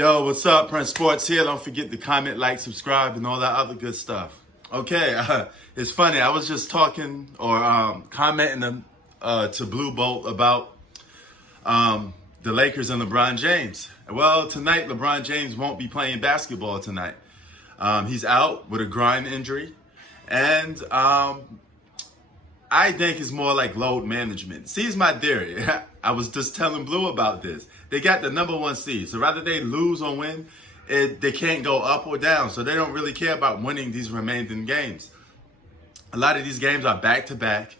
Yo, what's up? Prince Sports here. Don't forget to comment, like, subscribe, and all that other good stuff. Okay, it's funny. I was just talking or commenting to Blue Bolt about the Lakers and LeBron James. Well, tonight LeBron James won't be playing basketball tonight. He's out with a groin injury, and I think it's more like load management. See, it's my theory. I was just telling Blue about this. They got the number one seed, so rather they lose or win, they can't go up or down. So they don't really care about winning these remaining games. A lot of these games are back-to-back.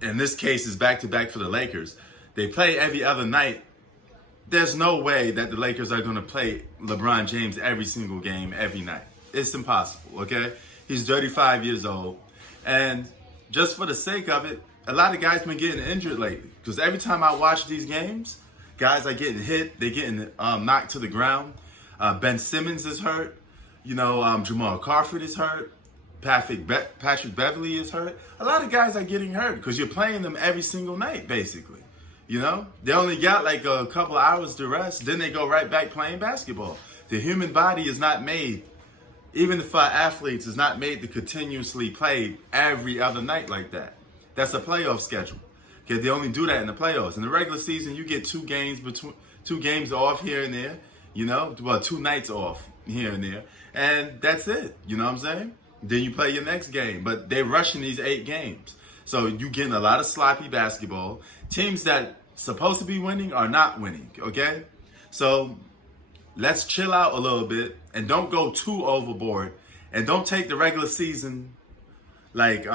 In this case, it's back-to-back for the Lakers. They play every other night. There's no way that the Lakers are going to play LeBron James every single game, every night. It's impossible, okay? He's 35 years old. And just for the sake of it, a lot of guys been getting injured lately. Because every time I watch these games, guys are getting hit. They're getting knocked to the ground. Ben Simmons is hurt. Jamal Crawford is hurt. Patrick Beverly is hurt. A lot of guys are getting hurt because you're playing them every single night, basically. They only got like a couple of hours to rest. Then they go right back playing basketball. The human body is not made, even for athletes, is not made to continuously play every other night like that. That's a playoff schedule. Okay, they only do that in the playoffs. In the regular season, you get two games off here and there. 2 nights off here and there, and that's it. You know what I'm saying? Then you play your next game, but they're rushing these 8 games, so you getting a lot of sloppy basketball. Teams that supposed to be winning are not winning. Okay, so let's chill out a little bit and don't go too overboard, and don't take the regular season like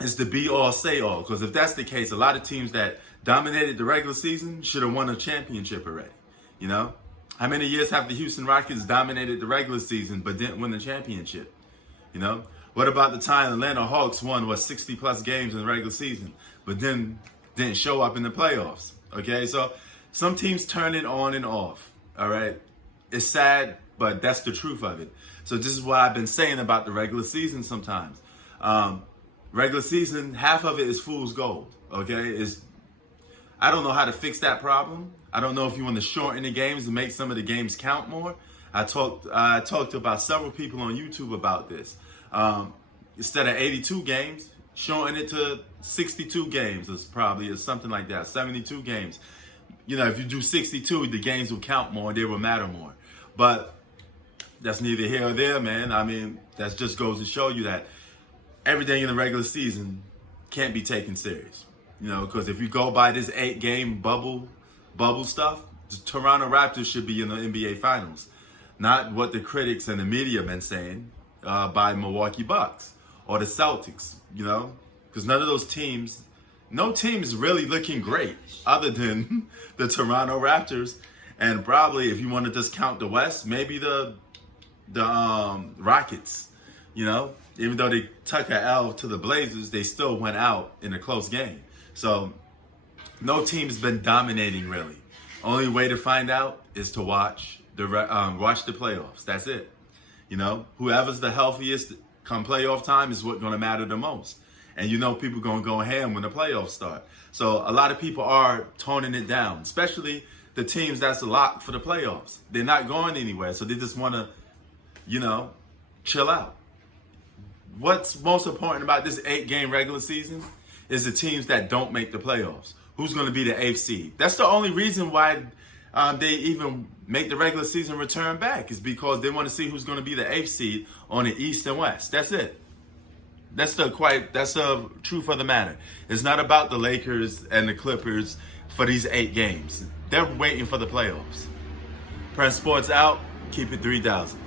it's the be all say all, because if that's the case, a lot of teams that dominated the regular season should have won a championship already. How many years have the Houston Rockets dominated the regular season but didn't win the championship? What about the time Atlanta Hawks won 60 plus games in the regular season but then didn't show up in the playoffs? Okay, so some teams turn it on and off. All right, it's sad, but that's the truth of it. So this is what I've been saying about the regular season sometimes. Regular season, half of it is fool's gold. Okay, I don't know how to fix that problem. I don't know if you want to shorten the games and make some of the games count more. I talked to about several people on YouTube about this. Instead of 82 games, shorten it to 62 games or something like that, 72 games. If you do 62, the games will count more, they will matter more. But that's neither here or there, man. I mean, that just goes to show you that everything in the regular season can't be taken serious. Because if you go by this 8-game bubble stuff, the Toronto Raptors should be in the NBA Finals. Not what the critics and the media have been saying by Milwaukee Bucks or the Celtics, because none of those teams, no team is really looking great other than the Toronto Raptors. And probably, if you want to just count the West, maybe the Rockets. Even though they took an L to the Blazers, they still went out in a close game. So no team has been dominating really. Only way to find out is to watch the playoffs. That's it. Whoever's the healthiest come playoff time is what's going to matter the most. And people going to go ham when the playoffs start. So a lot of people are toning it down, especially the teams that's locked for the playoffs. They're not going anywhere, so they just want to, chill out. What's most important about this 8-game regular season is the teams that don't make the playoffs. Who's going to be the 8th seed? That's the only reason why they even make the regular season return back, is because they want to see who's going to be the 8th seed on the East and West. That's it. That's the truth of the matter. It's not about the Lakers and the Clippers for these 8 games. They're waiting for the playoffs. Prince Sports out. Keep it 3,000.